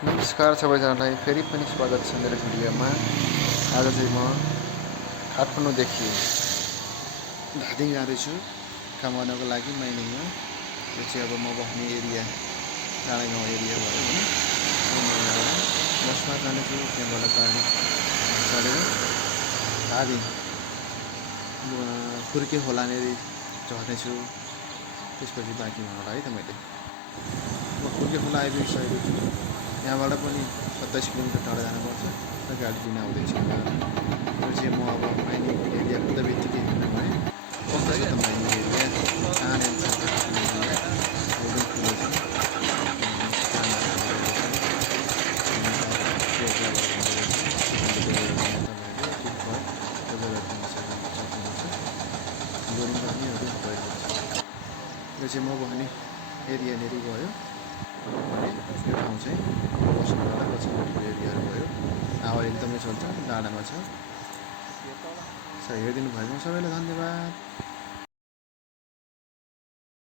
नमस्कार सबैजनालाई फेरि पनि स्वागत छ मेरो भिडियोमा। आज चाहिँ म काठमाडौँदेखि धादिङ जाँदैछु काम गर्नको लागि माइनिङमा। यो चाहिँ अब म बस्ने एरिया डाँडागाउँ एरिया भयो होइन। बसमा जानेछु, त्यहाँबाट गाडी चढेर धादिङ फुर्के खोलानेर झर्नेछु। त्यसपछि बाँकीमा होला है त। मैले म फुर्के खोला आइपुगिसकेको छु। यहाँबाट पनि 27 किलोमिटर टाढा जानुपर्छ र गाडी लिन आउँदैछ। यो चाहिँ म अब माइनिङ एरिया पुग्दा बित्तिकै भएँ। कस्तो छ त माइनिङ एरिया, कहाँनिर छ यो चाहिँ म भन्ने एरियानेरि गयो भने यो ठाउँ चाहिँ बस्नुबाट पछिल्लो एरियाहरू भयो। हावा एकदमै चल्छ, डाँडामा छ। हेरिदिनु भएको सबैलाई धन्यवाद।